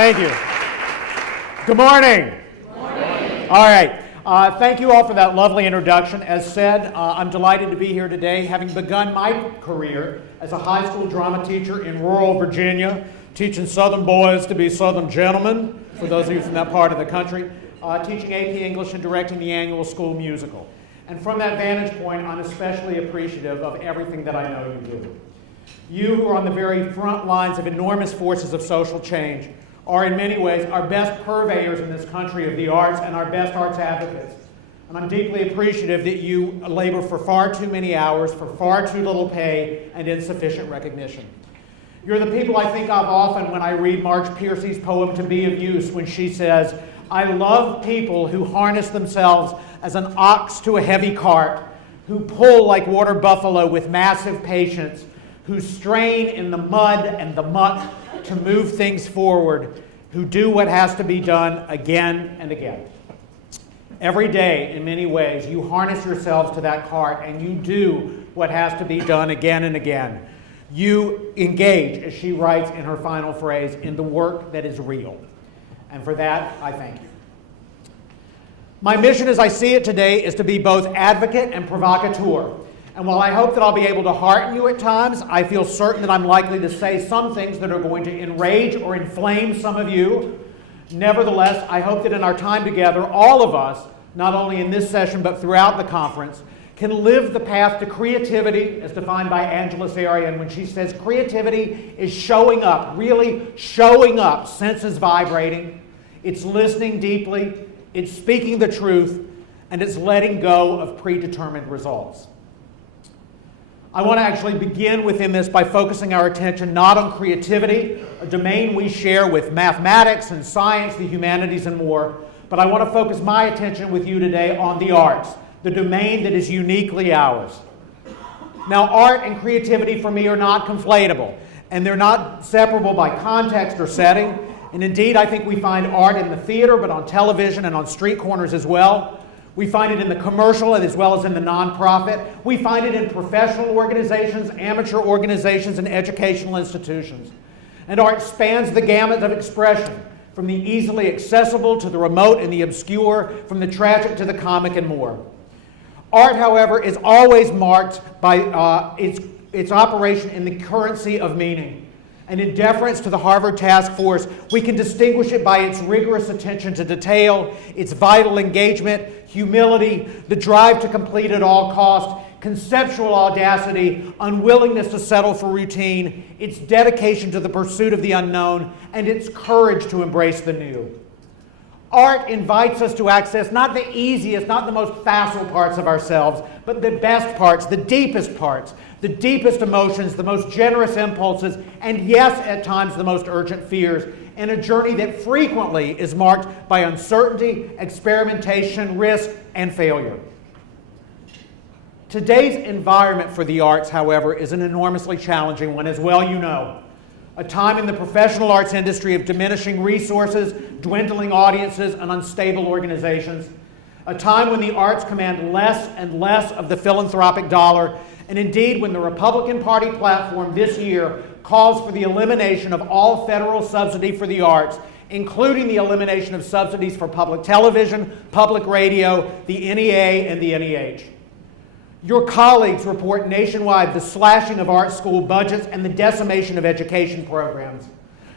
Thank you. Good morning. Good morning. All right. Thank you all for that lovely introduction. As said, I'm delighted to be here today, having begun my career as a high school drama teacher in rural Virginia, teaching Southern boys to be Southern gentlemen, for those of you from that part of the country, teaching AP English and directing the annual school musical. And from that vantage point, I'm especially appreciative of everything that I know you do. You who are on the very front lines of enormous forces of social change are in many ways our best purveyors in this country of the arts and our best arts advocates. And I'm deeply appreciative that you labor for far too many hours, for far too little pay, and insufficient recognition. You're the people I think of often when I read Marge Piercy's poem To Be of Use, when she says, "I love people who harness themselves as an ox to a heavy cart, who pull like water buffalo with massive patience, who strain in the mud and the muck to move things forward, who do what has to be done again and again." Every day, in many ways, you harness yourselves to that cart and you do what has to be done again and again. You engage, as she writes in her final phrase, in the work that is real. And for that, I thank you. My mission as I see it today is to be both advocate and provocateur. And while I hope that I'll be able to hearten you at times, I feel certain that I'm likely to say some things that are going to enrage or inflame some of you. Nevertheless, I hope that in our time together, all of us, not only in this session but throughout the conference, can live the path to creativity as defined by Angela Sarian when she says creativity is showing up, really showing up, senses vibrating, it's listening deeply, it's speaking the truth, and it's letting go of predetermined results. I want to actually begin within this by focusing our attention not on creativity, a domain we share with mathematics and science, the humanities, and more, but I want to focus my attention with you today on the arts, the domain that is uniquely ours. Now, art and creativity for me are not conflatable, and they're not separable by context or setting, and indeed I think we find art in the theater, but on television and on street corners as well. We find it in the commercial as well as in the nonprofit. We find it in professional organizations, amateur organizations, and educational institutions. And art spans the gamut of expression, from the easily accessible to the remote and the obscure, from the tragic to the comic and more. Art, however, is always marked by its operation in the currency of meaning. And in deference to the Harvard Task Force, we can distinguish it by its rigorous attention to detail, its vital engagement, humility, the drive to complete at all costs, conceptual audacity, unwillingness to settle for routine, its dedication to the pursuit of the unknown, and its courage to embrace the new. Art invites us to access not the easiest, not the most facile parts of ourselves, but the best parts, the deepest emotions, the most generous impulses, and yes, at times the most urgent fears, in a journey that frequently is marked by uncertainty, experimentation, risk, and failure. Today's environment for the arts, however, is an enormously challenging one, as well you know. A time in the professional arts industry of diminishing resources, dwindling audiences, and unstable organizations. A time when the arts command less and less of the philanthropic dollar, and indeed when the Republican Party platform this year calls for the elimination of all federal subsidy for the arts, including the elimination of subsidies for public television, public radio, the NEA, and the NEH. Your colleagues report nationwide the slashing of art school budgets and the decimation of education programs.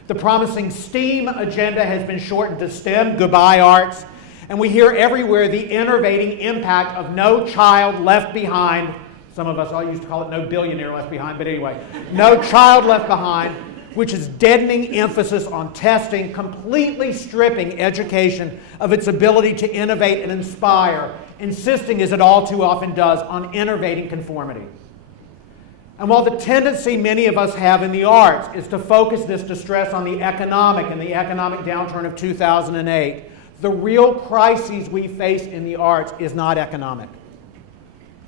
The promising STEAM agenda has been shortened to STEM, goodbye arts, and we hear everywhere the enervating impact of No Child Left Behind. Some of us all used to call it No Billionaire Left Behind, but anyway, No Child Left Behind, which is deadening emphasis on testing, completely stripping education of its ability to innovate and inspire, insisting, as it all too often does, on innovating conformity. And while the tendency many of us have in the arts is to focus this distress on the economic downturn of 2008, the real crises we face in the arts is not economic.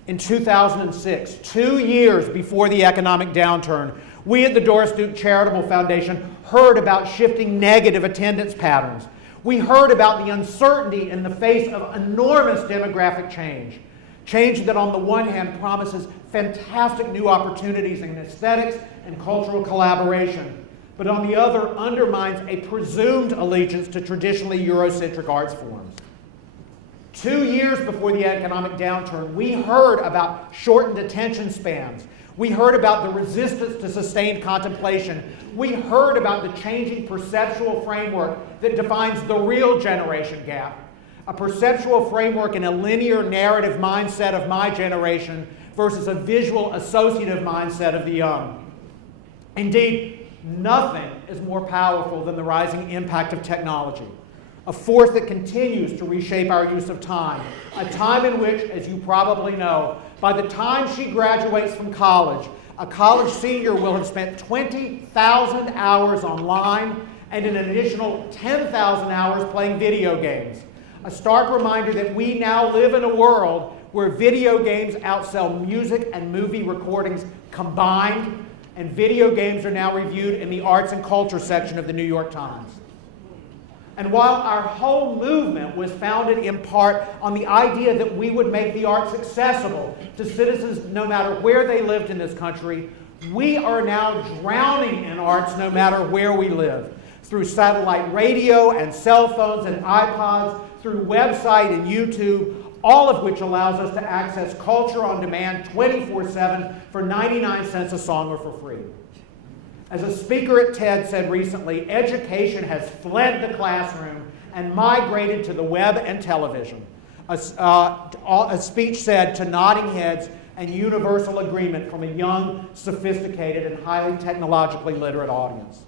In 2006, 2 years before the economic downturn, we at the Doris Duke Charitable Foundation heard about shifting negative attendance patterns. We heard about the uncertainty in the face of enormous demographic change. Change that on the one hand promises fantastic new opportunities in aesthetics and cultural collaboration, but on the other undermines a presumed allegiance to traditionally Eurocentric arts forms. 2 years before the economic downturn, we heard about shortened attention spans. We heard about the resistance to sustained contemplation. We heard about the changing perceptual framework that defines the real generation gap, a perceptual framework in a linear narrative mindset of my generation versus a visual associative mindset of the young. Indeed, nothing is more powerful than the rising impact of technology, a force that continues to reshape our use of time, a time in which, as you probably know, by the time she graduates from college, a college senior will have spent 20,000 hours online and an additional 10,000 hours playing video games. A stark reminder that we now live in a world where video games outsell music and movie recordings combined, and video games are now reviewed in the arts and culture section of the New York Times. And while our whole movement was founded in part on the idea that we would make the arts accessible to citizens no matter where they lived in this country, we are now drowning in arts no matter where we live. Through satellite radio and cell phones and iPods, through website and YouTube, all of which allows us to access culture on demand 24/7 for 99 cents a song or for free. As a speaker at TED said recently, education has fled the classroom and migrated to the web and television. A speech said to nodding heads and universal agreement from a young, sophisticated, and highly technologically literate audience.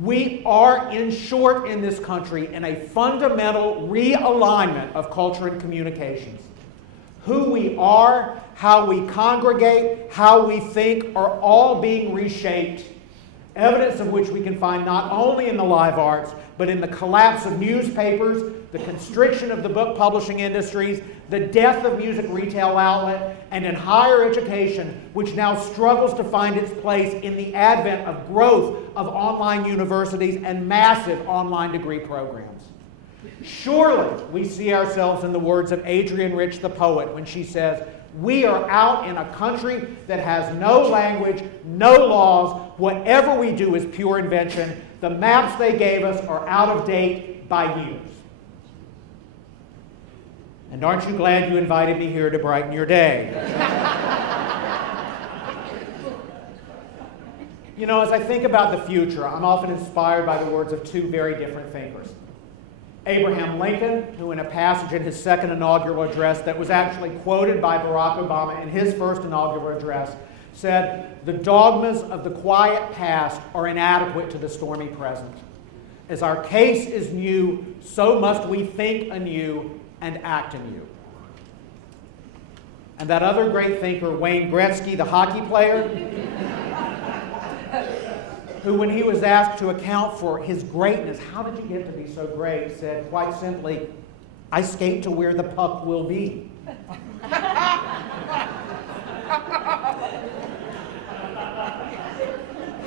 We are, in short, in this country, in a fundamental realignment of culture and communications. Who we are, how we congregate, how we think are all being reshaped, evidence of which we can find not only in the live arts, but in the collapse of newspapers, the constriction of the book publishing industries, the death of music retail outlet, and in higher education, which now struggles to find its place in the advent of growth of online universities and massive online degree programs. Surely we see ourselves in the words of Adrienne Rich, the poet, when she says, "We are out in a country that has no language, no laws. Whatever we do is pure invention. The maps they gave us are out of date by years." And aren't you glad you invited me here to brighten your day? You know, as I think about the future, I'm often inspired by the words of two very different thinkers. Abraham Lincoln, who in a passage in his second inaugural address that was actually quoted by Barack Obama in his first inaugural address, said, "The dogmas of the quiet past are inadequate to the stormy present. As our case is new, so must we think anew and act anew." And that other great thinker, Wayne Gretzky, the hockey player, who when he was asked to account for his greatness, how did you get to be so great, said quite simply, "I skate to where the puck will be."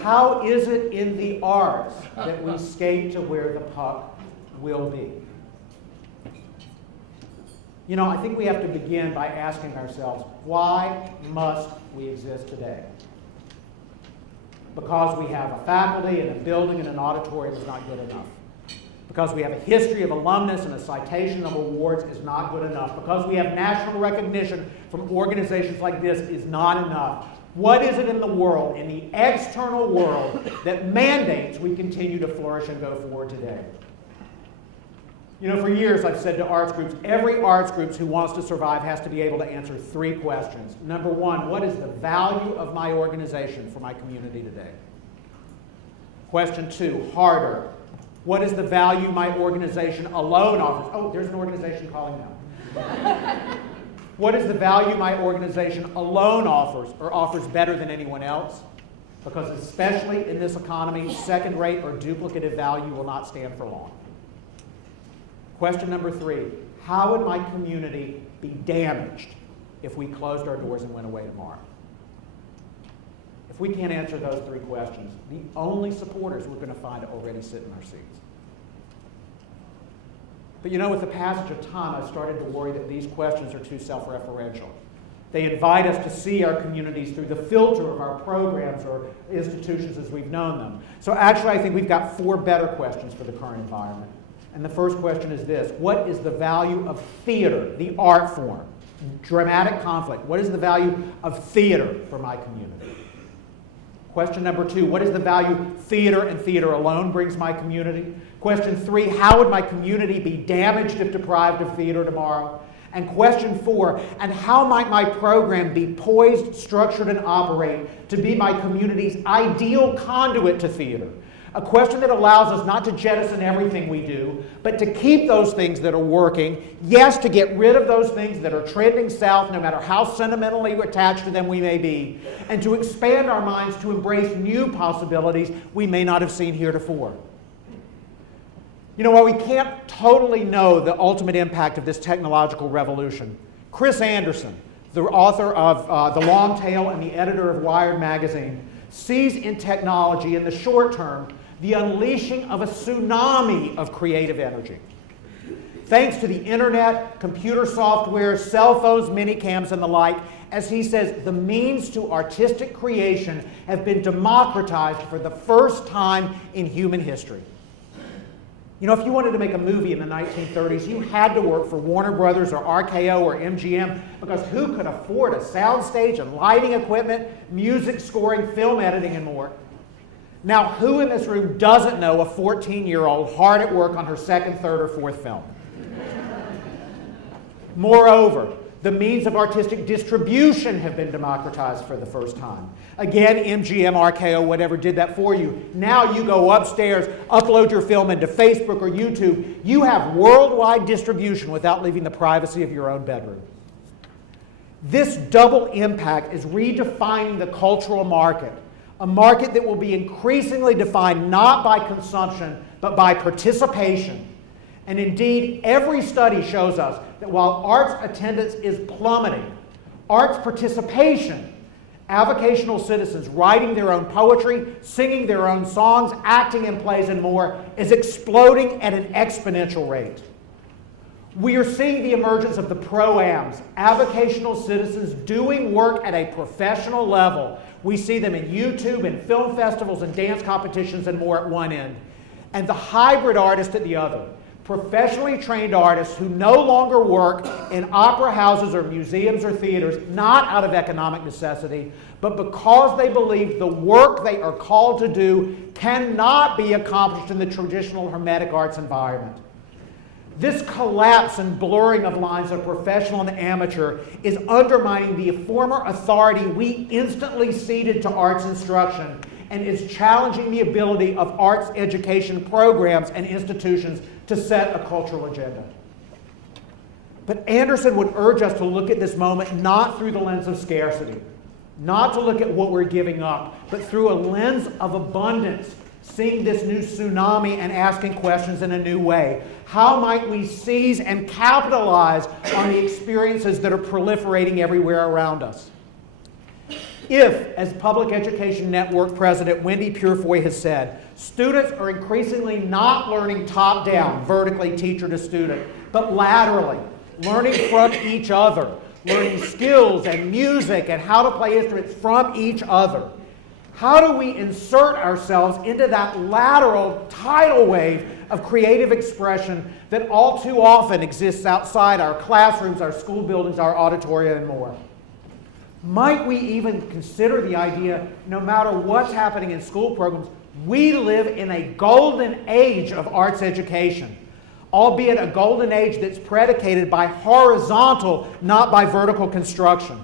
How is it in the arts that we skate to where the puck will be? You know, I think we have to begin by asking ourselves, why must we exist today? Because we have a faculty and a building and an auditorium is not good enough. Because we have a history of alumnus and a citation of awards is not good enough. Because we have national recognition from organizations like this is not enough. What is it in the world, in the external world, that mandates we continue to flourish and go forward today? You know, for years I've said to arts groups, every arts group who wants to survive has to be able to answer three questions. Number one, what is the value of my organization for my community today? Question two, harder, what is the value my organization alone offers? Oh, there's an organization calling now. What is the value my organization alone offers, or offers better than anyone else? Because especially in this economy, second-rate or duplicative value will not stand for long. Question number three, how would my community be damaged if we closed our doors and went away tomorrow? If we can't answer those three questions, the only supporters we're going to find already sit in our seats. But you know, with the passage of time, I've started to worry that these questions are too self-referential. They invite us to see our communities through the filter of our programs or institutions as we've known them. So actually, I think we've got 4 better questions for the current environment. And the first question is this: what is the value of theater, the art form? Dramatic conflict. What is the value of theater for my community? Question number 2, what is the value theater and theater alone brings my community? Question 3, how would my community be damaged if deprived of theater tomorrow? And question 4, and how might my program be poised, structured, and operate to be my community's ideal conduit to theater? A question that allows us not to jettison everything we do, but to keep those things that are working, yes, to get rid of those things that are trending south, no matter how sentimentally attached to them we may be, and to expand our minds to embrace new possibilities we may not have seen heretofore. You know, while we can't totally know the ultimate impact of this technological revolution, Chris Anderson, the author of The Long Tail and the editor of Wired magazine, sees in technology in the short term the unleashing of a tsunami of creative energy. Thanks to the internet, computer software, cell phones, minicams, and the like, as he says, the means to artistic creation have been democratized for the first time in human history. You know, if you wanted to make a movie in the 1930s, you had to work for Warner Brothers or RKO or MGM, because who could afford a soundstage and lighting equipment, music scoring, film editing, and more? Now, who in this room doesn't know a 14-year-old hard at work on her second, third, or fourth film? Moreover, the means of artistic distribution have been democratized for the first time. Again, MGM, RKO, whatever did that for you. Now you go upstairs, upload your film into Facebook or YouTube. You have worldwide distribution without leaving the privacy of your own bedroom. This double impact is redefining the cultural market, a market that will be increasingly defined not by consumption, but by participation. And indeed, every study shows us that while arts attendance is plummeting, arts participation, avocational citizens writing their own poetry, singing their own songs, acting in plays, and more, is exploding at an exponential rate. We are seeing the emergence of the pro-ams, avocational citizens doing work at a professional level. We see them in YouTube and film festivals and dance competitions and more at one end, and the hybrid artist at the other. Professionally trained artists who no longer work in opera houses or museums or theaters, not out of economic necessity, but because they believe the work they are called to do cannot be accomplished in the traditional Hermetic arts environment. This collapse and blurring of lines of professional and amateur is undermining the former authority we instantly ceded to arts instruction, and is challenging the ability of arts education programs and institutions to set a cultural agenda. But Anderson would urge us to look at this moment not through the lens of scarcity, not to look at what we're giving up, but through a lens of abundance, seeing this new tsunami and asking questions in a new way. How might we seize and capitalize on the experiences that are proliferating everywhere around us? If, as Public Education Network President Wendy Purefoy has said, students are increasingly not learning top-down, vertically teacher to student, but laterally, learning from each other, learning skills and music and how to play instruments from each other. How do we insert ourselves into that lateral tidal wave of creative expression that all too often exists outside our classrooms, our school buildings, our auditoria, and more? Might we even consider the idea, no matter what's happening in school programs, we live in a golden age of arts education, albeit a golden age that's predicated by horizontal, not by vertical construction.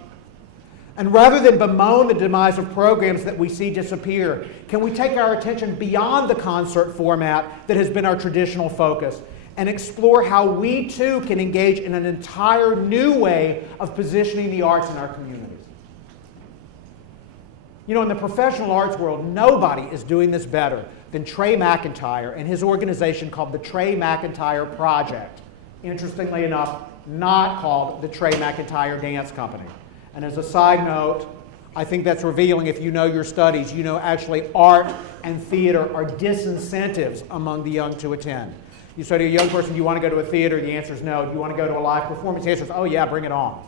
And rather than bemoan the demise of programs that we see disappear, can we take our attention beyond the concert format that has been our traditional focus and explore how we too can engage in an entire new way of positioning the arts in our communities? You know, in the professional arts world, nobody is doing this better than Trey McIntyre and his organization called the Trey McIntyre Project. Interestingly enough, not called the Trey McIntyre Dance Company. And as a side note, I think that's revealing if you know your studies, you know actually art and theater are disincentives among the young to attend. You say to a young person, do you want to go to a theater? The answer is no. Do you want to go to a live performance? The answer is, oh yeah, bring it on.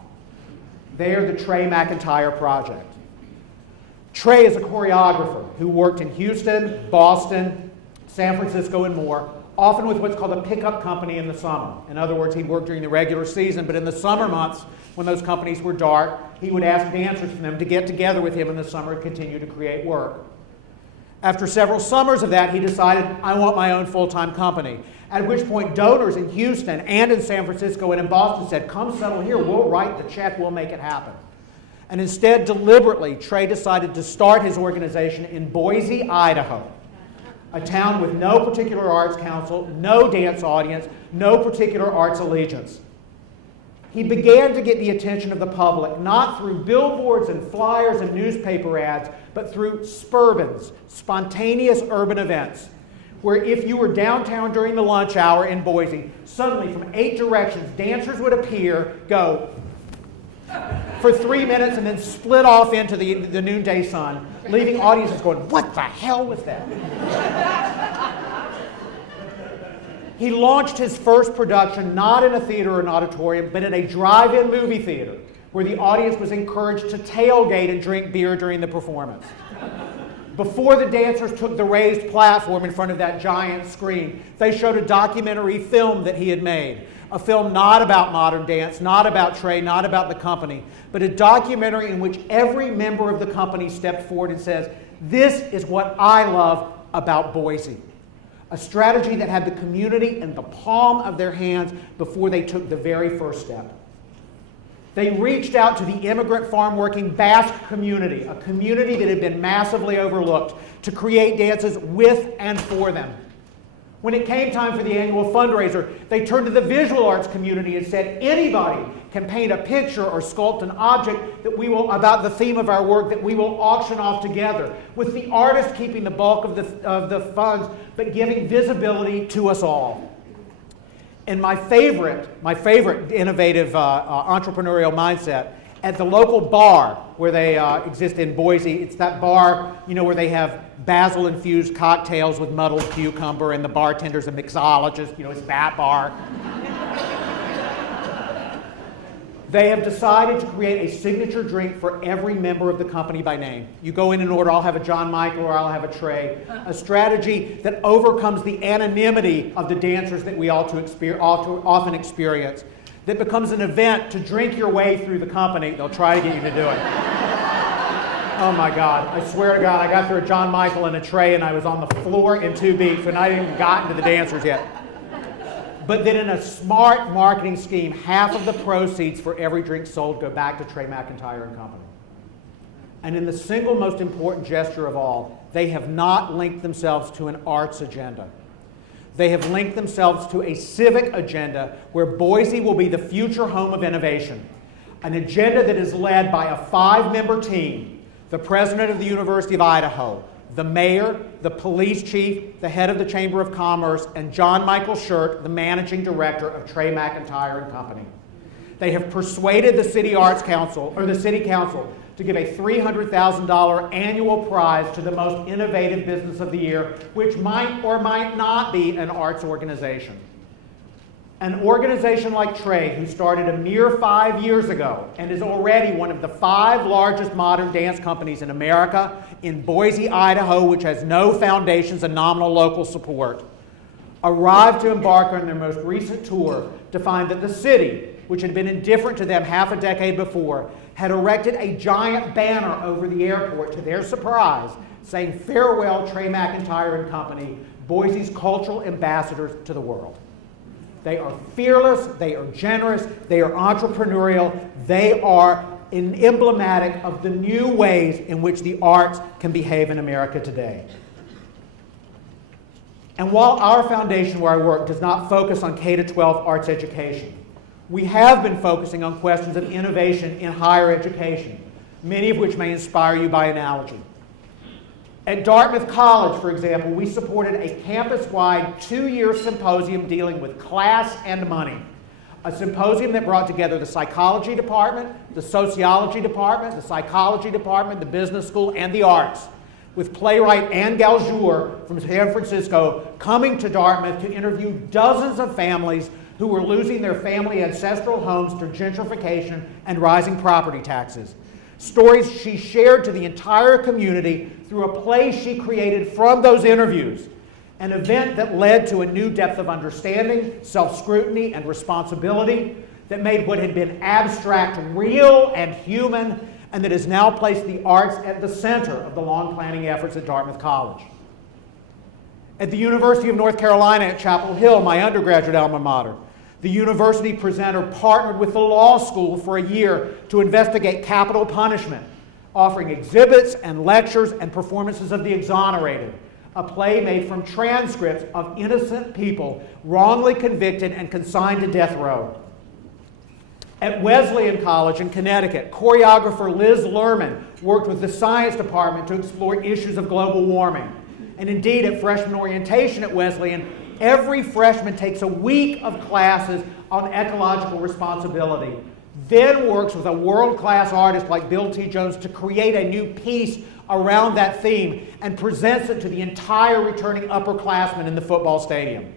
They are the Trey McIntyre Project. Trey is a choreographer who worked in Houston, Boston, San Francisco, and more, often with what's called a pickup company in the summer. In other words, he'd work during the regular season, but in the summer months, when those companies were dark, he would ask dancers from them to get together with him in the summer and continue to create work. After several summers of that, he decided, I want my own full-time company. At which point, donors in Houston and in San Francisco and in Boston said, come settle here, we'll write the check, we'll make it happen. And instead, deliberately, Trey decided to start his organization in Boise, Idaho, a town with no particular arts council, no dance audience, no particular arts allegiance. He began to get the attention of the public, not through billboards and flyers and newspaper ads, but through Spurbans, spontaneous urban events, where if you were downtown during the lunch hour in Boise, suddenly from 8 directions, dancers would appear, go for 3 minutes, and then split off into the noonday sun, leaving audiences going, what the hell was that? He launched his first production not in a theater or an auditorium, but in a drive-in movie theater, where the audience was encouraged to tailgate and drink beer during the performance. Before the dancers took the raised platform in front of that giant screen, they showed a documentary film that he had made. A film not about modern dance, not about Trey, not about the company, but a documentary in which every member of the company stepped forward and says, this is what I love about Boise. A strategy that had the community in the palm of their hands before they took the very first step. They reached out to the immigrant farm-working Basque community, a community that had been massively overlooked, to create dances with and for them. When it came time for the annual fundraiser, they turned to the visual arts community and said, anybody can paint a picture or sculpt an object that we will, about the theme of our work, that we will auction off together, with the artist keeping the bulk of the funds, but giving visibility to us all. And my favorite innovative entrepreneurial mindset, at the local bar where they exist in Boise, it's that bar, where they have basil-infused cocktails with muddled cucumber, and the bartender's a mixologist, it's that bar. They have decided to create a signature drink for every member of the company by name. You go in and order, I'll have a John Michael or I'll have a Trey. A strategy that overcomes the anonymity of the dancers that we all too often experience. That becomes an event to drink your way through the company. They'll try to get you to do it. Oh my God, I swear to God, I got through a John Michael and a Trey and I was on the floor in 2 beats and I hadn't even gotten to the dancers yet. But then in a smart marketing scheme, half of the proceeds for every drink sold go back to Trey McIntyre and Company. And in the single most important gesture of all, they have not linked themselves to an arts agenda. They have linked themselves to a civic agenda where Boise will be the future home of innovation. An agenda that is led by a 5-member team, the president of the University of Idaho, the mayor, the police chief, the head of the Chamber of Commerce, and John Michael Shirt, the managing director of Trey McIntyre and Company. They have persuaded the city council to give a $300,000 annual prize to the most innovative business of the year, which might or might not be an arts organization. An organization like Trey, who started a mere 5 years ago and is already one of the 5 largest modern dance companies in America, in Boise, Idaho, which has no foundations and nominal local support, arrived to embark on their most recent tour to find that the city, which had been indifferent to them half a decade before, had erected a giant banner over the airport, to their surprise, saying, "Farewell, Trey McIntyre and Company, Boise's cultural ambassadors to the world." They are fearless, they are generous, they are entrepreneurial, they are emblematic of the new ways in which the arts can behave in America today. And while our foundation where I work does not focus on K-12 arts education, we have been focusing on questions of innovation in higher education, many of which may inspire you by analogy. At Dartmouth College, for example, we supported a campus-wide 2-year symposium dealing with class and money. A symposium that brought together the psychology department, the sociology department, the psychology department, the business school, and the arts, with playwright Anne Galjour from San Francisco coming to Dartmouth to interview dozens of families who were losing their family ancestral homes to gentrification and rising property taxes. Stories she shared to the entire community through a play she created from those interviews, an event that led to a new depth of understanding, self-scrutiny, and responsibility that made what had been abstract real and human, and that has now placed the arts at the center of the long-planning efforts at Dartmouth College. At the University of North Carolina at Chapel Hill, my undergraduate alma mater, the university presenter partnered with the law school for a year to investigate capital punishment, offering exhibits and lectures and performances of The Exonerated, a play made from transcripts of innocent people wrongly convicted and consigned to death row. At Wesleyan College in Connecticut, choreographer Liz Lerman worked with the science department to explore issues of global warming. And indeed, at freshman orientation at Wesleyan, every freshman takes a week of classes on ecological responsibility, then works with a world-class artist like Bill T. Jones to create a new piece around that theme and presents it to the entire returning upperclassmen in the football stadium.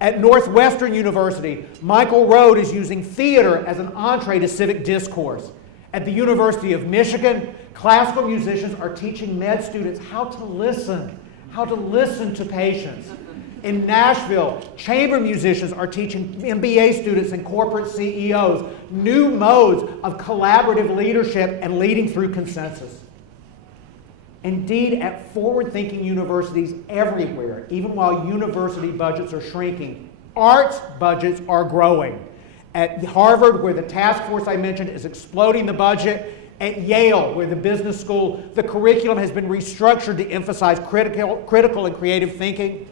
At Northwestern University, Michael Road is using theater as an entree to civic discourse. At the University of Michigan, classical musicians are teaching med students how to listen to patients. In Nashville, chamber musicians are teaching MBA students and corporate CEOs new modes of collaborative leadership and leading through consensus. Indeed, at forward-thinking universities everywhere, even while university budgets are shrinking, arts budgets are growing. At Harvard, where the task force I mentioned is exploding the budget, at Yale, where the business school, the curriculum has been restructured to emphasize critical and creative thinking.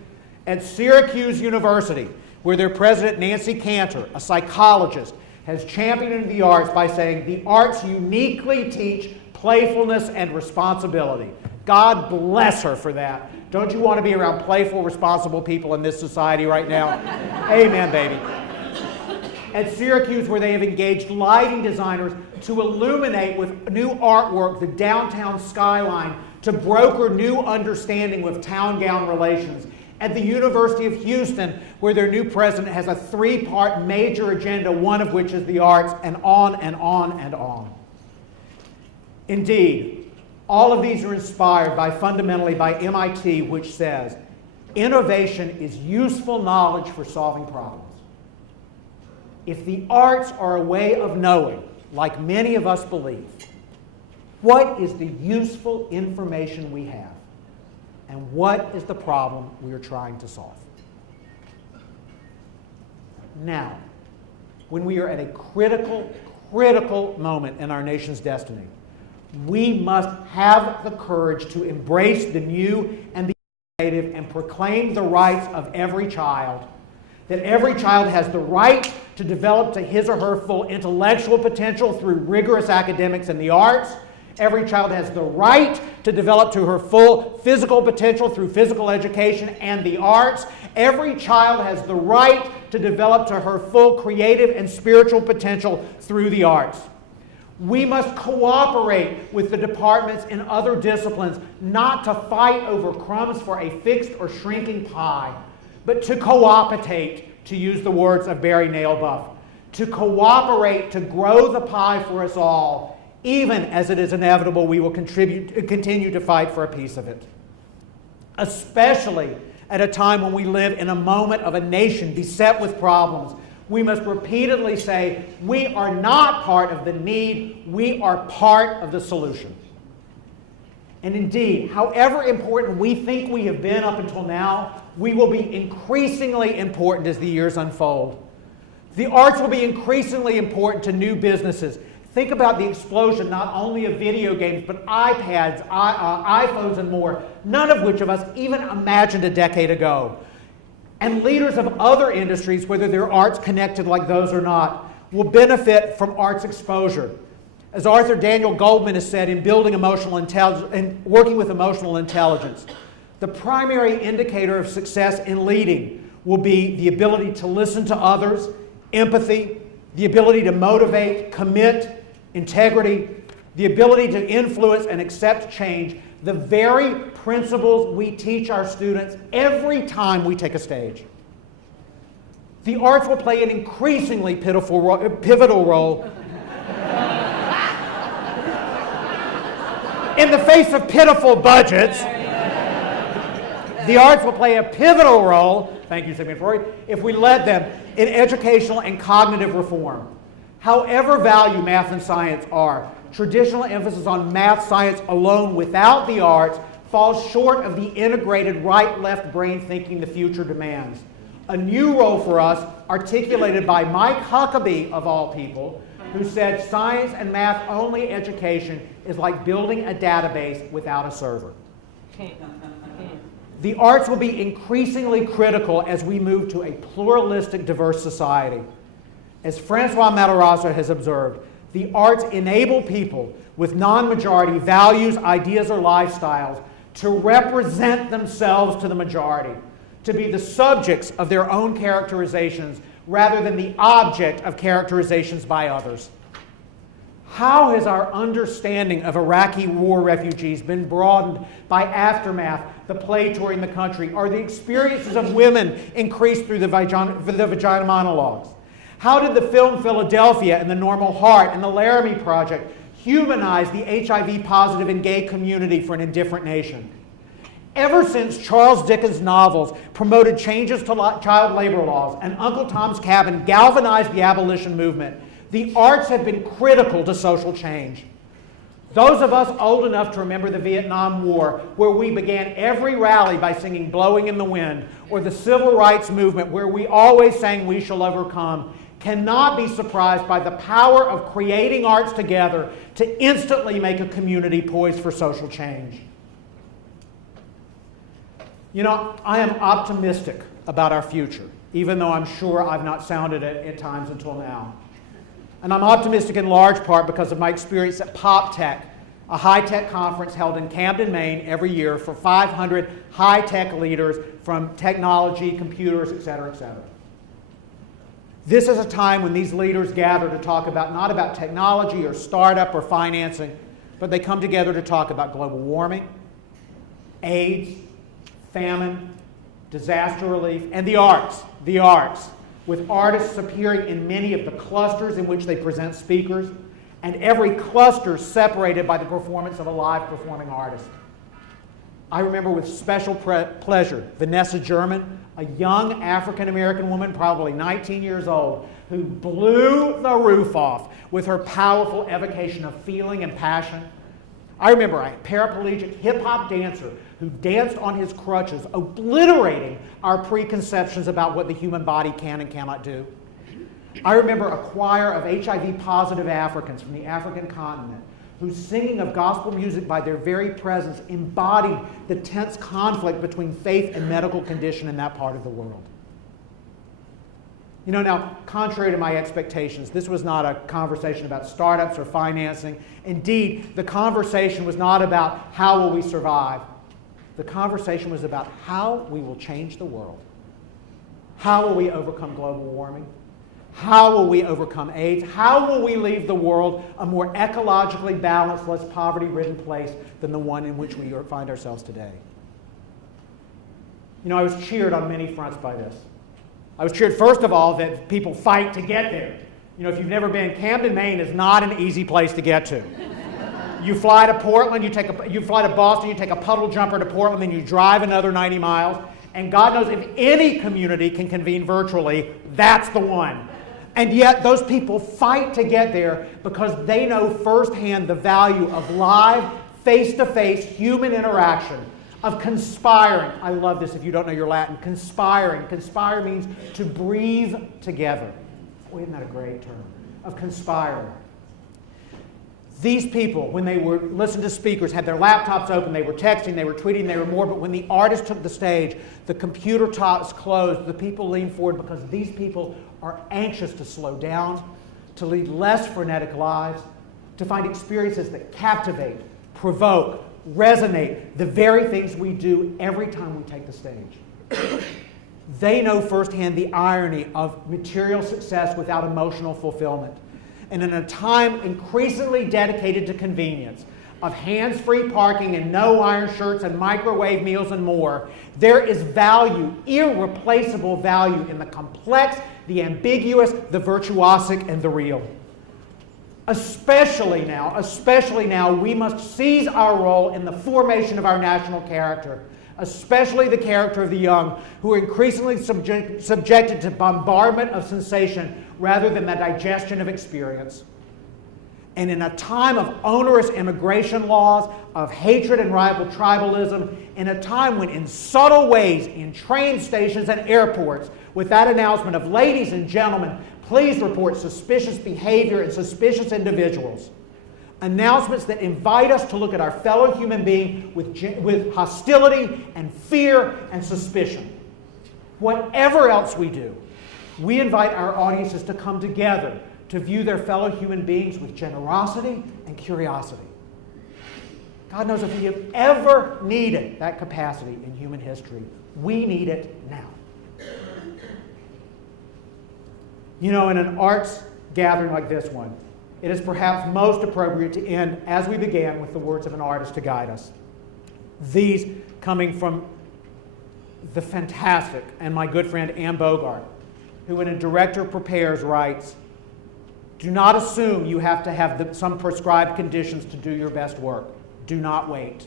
At Syracuse University, where their president, Nancy Cantor, a psychologist, has championed the arts by saying the arts uniquely teach playfulness and responsibility. God bless her for that. Don't you want to be around playful, responsible people in this society right now? Amen, baby. At Syracuse, where they have engaged lighting designers to illuminate with new artwork the downtown skyline to broker new understanding with town-gown relations. At the University of Houston, where their new president has a three-part major agenda, one of which is the arts, and on and on and on. Indeed, all of these are inspired fundamentally by MIT, which says, innovation is useful knowledge for solving problems. If the arts are a way of knowing, like many of us believe, what is the useful information we have? And what is the problem we are trying to solve? Now, when we are at a critical moment in our nation's destiny, we must have the courage to embrace the new and the innovative and proclaim the rights of every child, that every child has the right to develop to his or her full intellectual potential through rigorous academics and the arts. Every child has the right to develop to her full physical potential through physical education and the arts. Every child has the right to develop to her full creative and spiritual potential through the arts. We must cooperate with the departments in other disciplines, not to fight over crumbs for a fixed or shrinking pie, but to cooperate, to use the words of Barry Nailbuff, to cooperate to grow the pie for us all, even as it is inevitable we will continue to fight for a piece of it. Especially at a time when we live in a moment of a nation beset with problems, we must repeatedly say, we are not part of the need, we are part of the solution. And indeed, however important we think we have been up until now, we will be increasingly important as the years unfold. The arts will be increasingly important to new businesses. Think about the explosion not only of video games, but iPads, iPhones, and more, none of which of us even imagined a decade ago. And leaders of other industries, whether they're arts connected like those or not, will benefit from arts exposure. As Arthur Daniel Goldman has said in Building Emotional Intelligence and Working with Emotional Intelligence, the primary indicator of success in leading will be the ability to listen to others, empathy, the ability to motivate, commit, integrity, the ability to influence and accept change, the very principles we teach our students every time we take a stage. The arts will play an increasingly pivotal role in the face of pitiful budgets. The arts will play a pivotal role, thank you, Sigmund Freud, if we let them, in educational and cognitive reform. However valued math and science are, traditional emphasis on math science alone without the arts falls short of the integrated right-left brain thinking the future demands. A new role for us, articulated by Mike Huckabee, of all people, who said science and math only education is like building a database without a server. The arts will be increasingly critical as we move to a pluralistic, diverse society. As Francois Matarazzo has observed, the arts enable people with non-majority values, ideas, or lifestyles to represent themselves to the majority, to be the subjects of their own characterizations rather than the object of characterizations by others. How has our understanding of Iraqi war refugees been broadened by Aftermath, the play touring the country, or the experiences of women increased through the vagina monologues? How did the film Philadelphia and The Normal Heart and the Laramie Project humanize the HIV positive and gay community for an indifferent nation? Ever since Charles Dickens' novels promoted changes to child labor laws and Uncle Tom's Cabin galvanized the abolition movement, the arts have been critical to social change. Those of us old enough to remember the Vietnam War, where we began every rally by singing Blowing in the Wind, or the Civil Rights Movement, where we always sang We Shall Overcome, cannot be surprised by the power of creating arts together to instantly make a community poised for social change. You know, I am optimistic about our future, even though I'm sure I've not sounded it at times until now. And I'm optimistic in large part because of my experience at PopTech, a high-tech conference held in Camden, Maine every year for 500 high-tech leaders from technology, computers, et cetera, et cetera. This is a time when these leaders gather to talk about, not about technology or startup or financing, but they come together to talk about global warming, AIDS, famine, disaster relief, and the arts, with artists appearing in many of the clusters in which they present speakers, and every cluster separated by the performance of a live performing artist. I remember with special pleasure Vanessa German, a young African-American woman, probably 19 years old, who blew the roof off with her powerful evocation of feeling and passion. I remember a paraplegic hip-hop dancer who danced on his crutches, obliterating our preconceptions about what the human body can and cannot do. I remember a choir of HIV-positive Africans from the African continent whose singing of gospel music by their very presence embodied the tense conflict between faith and medical condition in that part of the world. You know, now, contrary to my expectations, this was not a conversation about startups or financing. Indeed, the conversation was not about how will we survive. The conversation was about how we will change the world. How will we overcome global warming? How will we overcome AIDS? How will we leave the world a more ecologically balanced, less poverty-ridden place than the one in which we find ourselves today? You know, I was cheered on many fronts by this. I was cheered, first of all, that people fight to get there. You know, if you've never been, Camden, Maine is not an easy place to get to. You fly to Portland, you fly to Boston, you take a puddle jumper to Portland, then you drive another 90 miles, and God knows if any community can convene virtually, that's the one. And yet those people fight to get there because they know firsthand the value of live, face-to-face human interaction, of conspiring. I love this if you don't know your Latin. Conspiring. Conspire means to breathe together. Boy, isn't that a great term? Of conspiring. These people, when they were listening to speakers, had their laptops open, they were texting, they were tweeting, they were more, but when the artist took the stage, the computer tops closed, the people leaned forward because these people are anxious to slow down, to lead less frenetic lives, to find experiences that captivate, provoke, resonate, the very things we do every time we take the stage. They know firsthand the irony of material success without emotional fulfillment. And in a time increasingly dedicated to convenience, of hands-free parking and no iron shirts and microwave meals and more, there is value, irreplaceable value in the complex, the ambiguous, the virtuosic, and the real. Especially now, we must seize our role in the formation of our national character, especially the character of the young, who are increasingly subjected to bombardment of sensation rather than the digestion of experience. And in a time of onerous immigration laws, of hatred and rival tribalism, in a time when in subtle ways, in train stations and airports, with that announcement of ladies and gentlemen, please report suspicious behavior and suspicious individuals. Announcements that invite us to look at our fellow human being with hostility and fear and suspicion. Whatever else we do, we invite our audiences to come together to view their fellow human beings with generosity and curiosity. God knows if we have ever needed that capacity in human history, we need it now. You know, in an arts gathering like this one, it is perhaps most appropriate to end, as we began, with the words of an artist to guide us. These coming from the fantastic and my good friend Anne Bogart, who in A Director Prepares writes, "Do not assume you have to have some prescribed conditions to do your best work. Do not wait.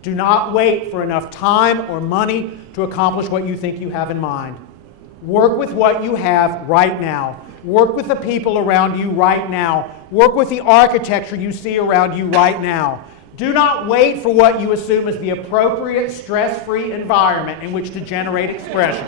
Do not wait for enough time or money to accomplish what you think you have in mind. Work with what you have right now. Work with the people around you right now. Work with the architecture you see around you right now. Do not wait for what you assume is the appropriate stress-free environment in which to generate expression.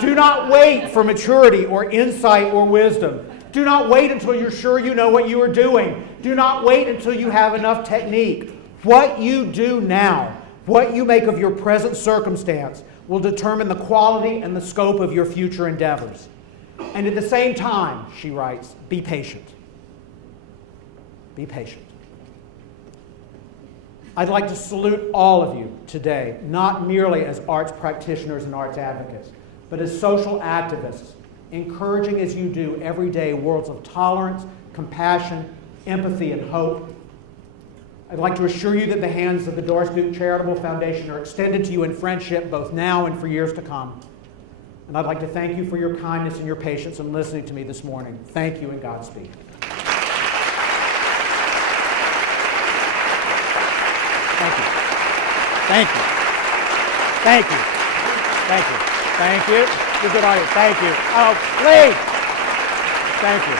Do not wait for maturity or insight or wisdom. Do not wait until you're sure you know what you are doing. Do not wait until you have enough technique. What you do now, what you make of your present circumstance, will determine the quality and the scope of your future endeavors. And at the same time," she writes, "be patient. Be patient." I'd like to salute all of you today, not merely as arts practitioners and arts advocates, but as social activists, encouraging as you do every day worlds of tolerance, compassion, empathy, and hope. I'd like to assure you that the hands of the Doris Duke Charitable Foundation are extended to you in friendship both now and for years to come. And I'd like to thank you for your kindness and your patience in listening to me this morning. Thank you and Godspeed. Thank you. Thank you. Thank you. Thank you. Thank you. You're good audience. Thank you. Oh, please. Thank you.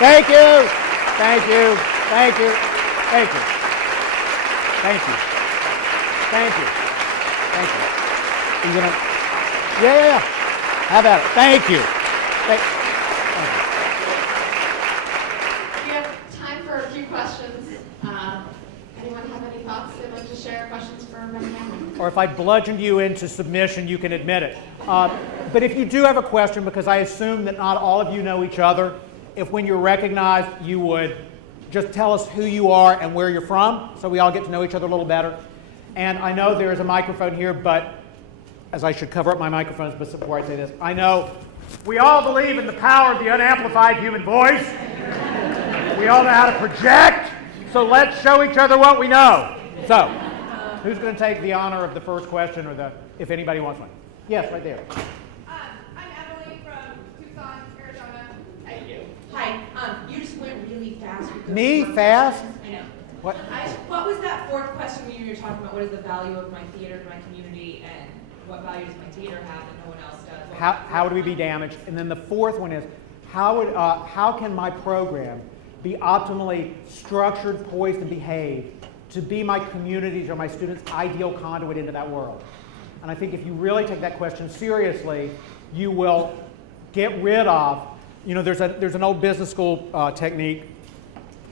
Thank you. Thank you. Thank you. Thank you. Thank you. Thank you. Thank you. Are you gonna? Yeah. How about it? Thank you. Thank you. We have time for a few questions. Anyone have any thoughts they'd like to share? Questions for Madam? Or if I bludgeoned you into submission, you can admit it. But if you do have a question, because I assume that not all of you know each other, if when you're recognized, you would just tell us who you are and where you're from, so we all get to know each other a little better. And I know there is a microphone here, but as I should cover up my microphones before I say this, I know we all believe in the power of the unamplified human voice. We all know how to project, so let's show each other what we know. So, who's going to take the honor of the first question, or if anybody wants one? Yes, right there. I'm Emily from Tucson, Arizona. Thank you. Hi. You just went really fast. With those Me? four Fast? questions. I know. What? What was that fourth question when you were talking about what is the value of my theater to my community, and what value does my theater have that no one else does? How would we be damaged? And then the fourth one is, how can my program be optimally structured, poised, and behave to be my community's or my students' ideal conduit into that world? And I think if you really take that question seriously, you will get rid of, there's an old business school technique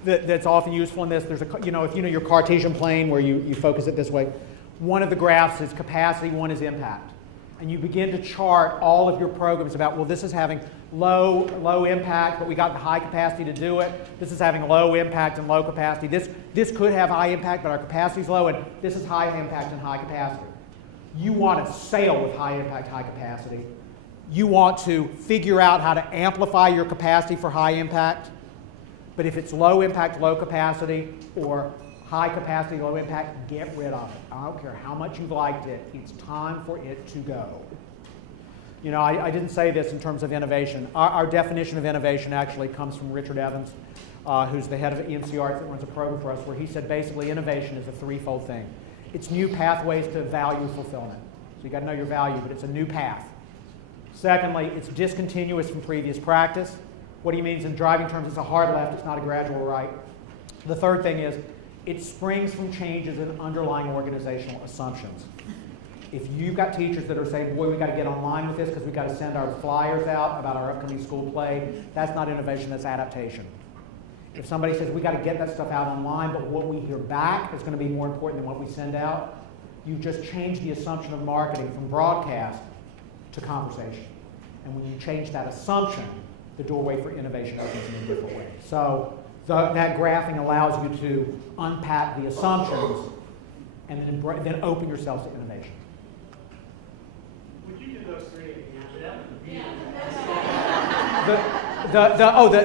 that's often useful in this. There's if you know your Cartesian plane where you focus it this way, one of the graphs is capacity, one is impact. And you begin to chart all of your programs about, well, this is having low impact, but we got the high capacity to do it. This is having low impact and low capacity. This could have high impact, but our capacity is low, and this is high impact and high capacity. You want to sail with high impact, high capacity. You want to figure out how to amplify your capacity for high impact. But if it's low impact, low capacity, or high capacity, low impact, get rid of it. I don't care how much you've liked it. It's time for it to go. You know, I didn't say this in terms of innovation. Our definition of innovation actually comes from Richard Evans, who's the head of EMC Arts that runs a program for us, where he said basically innovation is a threefold thing. It's new pathways to value fulfillment. So you got to know your value, but it's a new path. Secondly, it's discontinuous from previous practice. What he means in driving terms, it's a hard left, it's not a gradual right. The third thing is, it springs from changes in underlying organizational assumptions. If you've got teachers that are saying, boy, we got to get online with this because we've got to send our flyers out about our upcoming school play, that's not innovation, that's adaptation. If somebody says, we got to get that stuff out online, but what we hear back is going to be more important than what we send out, you've just changed the assumption of marketing from broadcast to conversation. And when you change that assumption, the doorway for innovation opens in a different way. So that graphing allows you to unpack the assumptions and then open yourselves to innovation. Would you do those three again?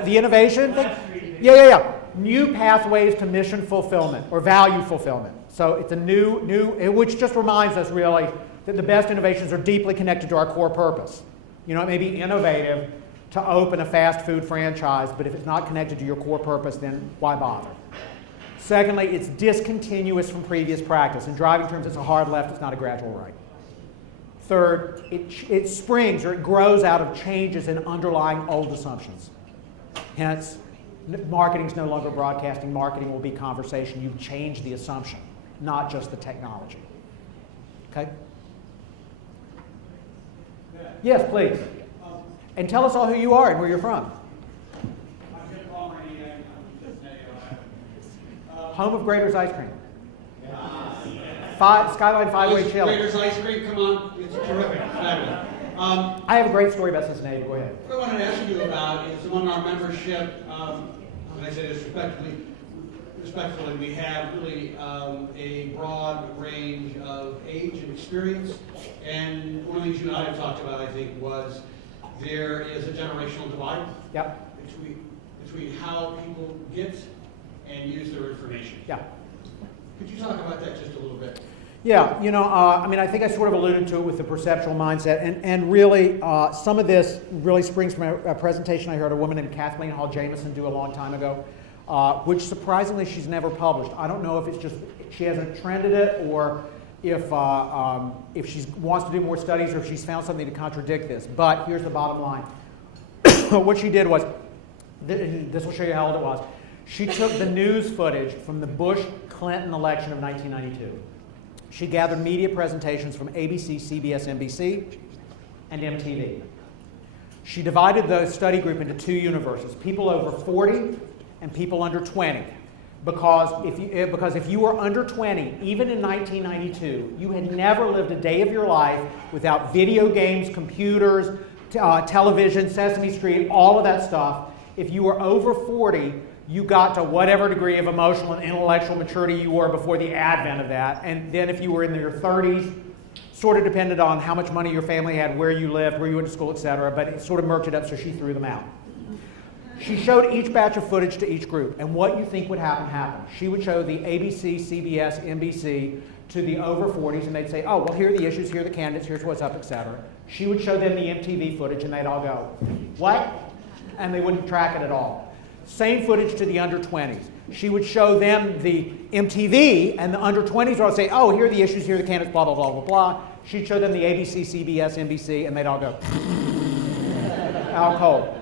The innovation thing? Yeah. New pathways to mission fulfillment or value fulfillment. So it's a new, which just reminds us really that the best innovations are deeply connected to our core purpose. You know, it may be innovative to open a fast food franchise, but if it's not connected to your core purpose, then why bother? Secondly, it's discontinuous from previous practice. In driving terms, it's a hard left, it's not a gradual right. Third, it springs or it grows out of changes in underlying old assumptions. Hence, marketing is no longer broadcasting, marketing will be conversation. You've changed the assumption, not just the technology. Okay? Yes, please. And tell us all who you are and where you're from. Home of Grader's Ice Cream. Skyline Five-Way Chili. Grader's Ice Cream, come on. It's terrific. Fabulous. I have a great story about Cincinnati. Go ahead. What I wanted to ask you about is among our membership, and I say this respectfully, we have really a broad range of age and experience. And one of the things you and I have talked about, I think, was there is a generational divide between how people get and use their information. Yeah. Could you talk about that just a little bit? Yeah, you know, I think I sort of alluded to it with the perceptual mindset, and really some of this really springs from a presentation I heard a woman named Kathleen Hall Jamieson do a long time ago, which surprisingly she's never published. I don't know if it's just she hasn't trended it or if she wants to do more studies or if she's found something to contradict this. But here's the bottom line. What she did was, this will show you how old it was, she took the news footage from the Bush-Clinton election of 1992. She gathered media presentations from ABC, CBS, NBC, and MTV. She divided the study group into two universes, people over 40 and people under 20. Because if you were under 20, even in 1992, you had never lived a day of your life without video games, computers, television, Sesame Street, all of that stuff. If you were over 40, you got to whatever degree of emotional and intellectual maturity you were before the advent of that. And then if you were in your 30s, sort of depended on how much money your family had, where you lived, where you went to school, etc. But it sort of merged it up, so she threw them out. She showed each batch of footage to each group, and what you think would happen, happened. She would show the ABC, CBS, NBC to the over 40s, and they'd say, oh, well, here are the issues, here are the candidates, here's what's up, etc. She would show them the MTV footage, and they'd all go, what? And they wouldn't track it at all. Same footage to the under 20s. She would show them the MTV, and the under 20s would all say, oh, here are the issues, here are the candidates, blah, blah, blah, blah, blah. She'd show them the ABC, CBS, NBC, and they'd all go, out cold.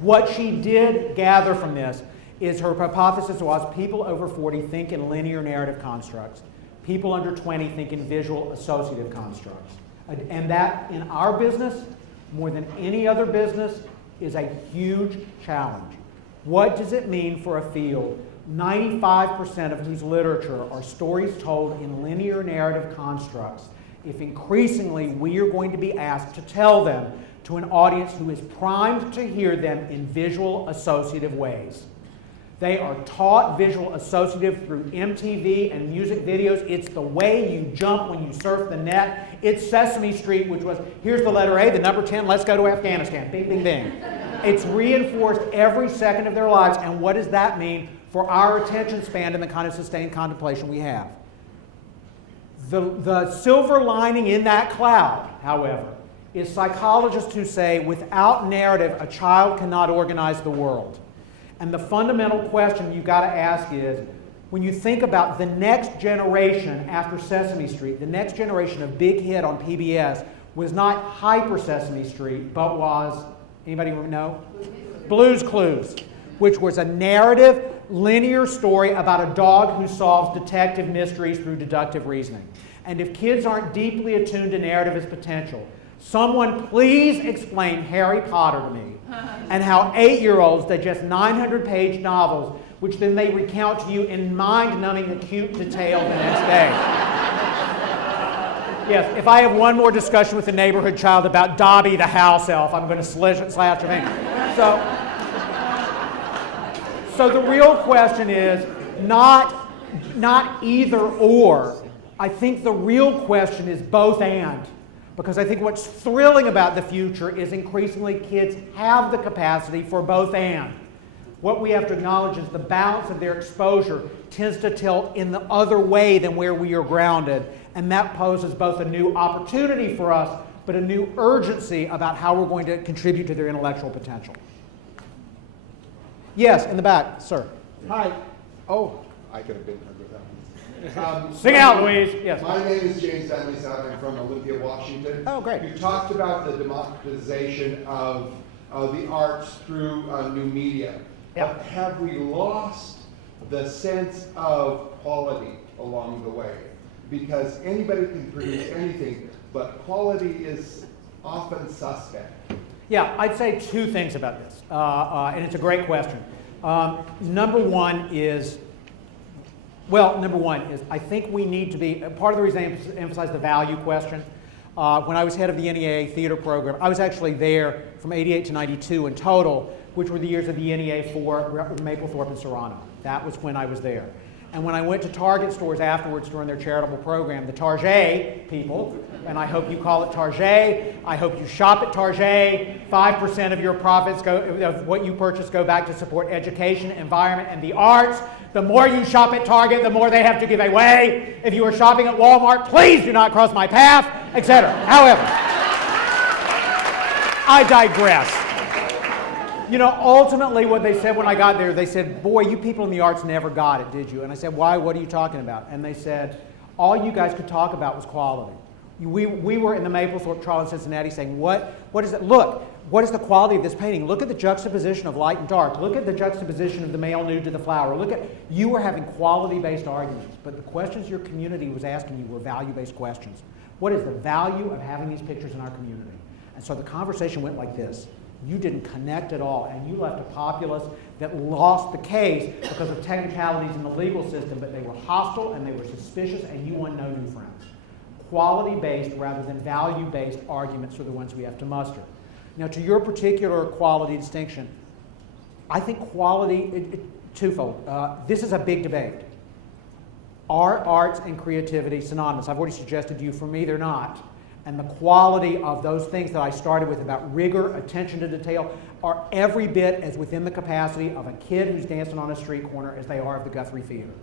What she did gather from this is her hypothesis was people over 40 think in linear narrative constructs. People under 20 think in visual associative constructs. And that, in our business, more than any other business, is a huge challenge. What does it mean for a field 95% of whose literature are stories told in linear narrative constructs if increasingly we are going to be asked to tell them to an audience who is primed to hear them in visual associative ways? They are taught visual associative through MTV and music videos. It's the way you jump when you surf the net. It's Sesame Street, which was, here's the letter A, the number 10, let's go to Afghanistan. Bing, bing, bing. It's reinforced every second of their lives. And what does that mean for our attention span and the kind of sustained contemplation we have? The silver lining in that cloud, however, is psychologists who say without narrative, a child cannot organize the world. And the fundamental question you've got to ask is, when you think about the next generation after Sesame Street, the next generation of big hit on PBS was not Hyper Sesame Street, but was, anybody know? Blue's Clues, which was a narrative, linear story about a dog who solves detective mysteries through deductive reasoning. And if kids aren't deeply attuned to narrative as potential, someone please explain Harry Potter to me and how 8-year-olds digest 900-page novels, which then they recount to you in mind-numbing acute detail the next day. Yes, if I have one more discussion with a neighborhood child about Dobby the house elf, I'm going to slash your thing. So the real question is not either or. I think the real question is both and. Because I think what's thrilling about the future is increasingly kids have the capacity for both and. What we have to acknowledge is the balance of their exposure tends to tilt in the other way than where we are grounded. And that poses both a new opportunity for us, but a new urgency about how we're going to contribute to their intellectual potential. Yes, in the back, sir. Hi. Oh, I could have been heard with that one. sing out, Louise. Yes. My name is James Bentley. I'm from Olympia, Washington. Oh, great. You talked about the democratization of the arts through new media. Yeah. But have we lost the sense of quality along the way? Because anybody can produce anything, but quality is often suspect. Yeah, I'd say two things about this, and it's a great question. Number one is I think we need to be, part of the reason I emphasize the value question, when I was head of the NEA theater program, I was actually there from 88 to 92 in total, which were the years of the NEA for Maplethorpe and Serrano. That was when I was there. And when I went to Target stores afterwards to run their charitable program, the Target people, and I hope you call it Target, I hope you shop at Target, 5% of your profits of what you purchase go back to support education, environment, and the arts. The more you shop at Target, the more they have to give away. If you are shopping at Walmart, please do not cross my path, etc. However, I digress. You know, ultimately what they said when I got there, they said, boy, you people in the arts never got it, did you? And I said, why? What are you talking about? And they said, all you guys could talk about was quality. We were in the Maplethorpe trial in Cincinnati saying, what is it? Look, what is the quality of this painting? Look at the juxtaposition of light and dark. Look at the juxtaposition of the male nude to the flower. You were having quality-based arguments, but the questions your community was asking you were value-based questions. What is the value of having these pictures in our community? And so the conversation went like this. You didn't connect at all, and you left a populace that lost the case because of technicalities in the legal system, but they were hostile and they were suspicious, and you won no new friends. Quality-based rather than value-based arguments are the ones we have to muster. Now, to your particular quality distinction, I think quality, twofold. This is a big debate. Are arts and creativity synonymous? I've already suggested to you, for me, they're not. And the quality of those things that I started with about rigor, attention to detail, are every bit as within the capacity of a kid who's dancing on a street corner as they are of the Guthrie Theater.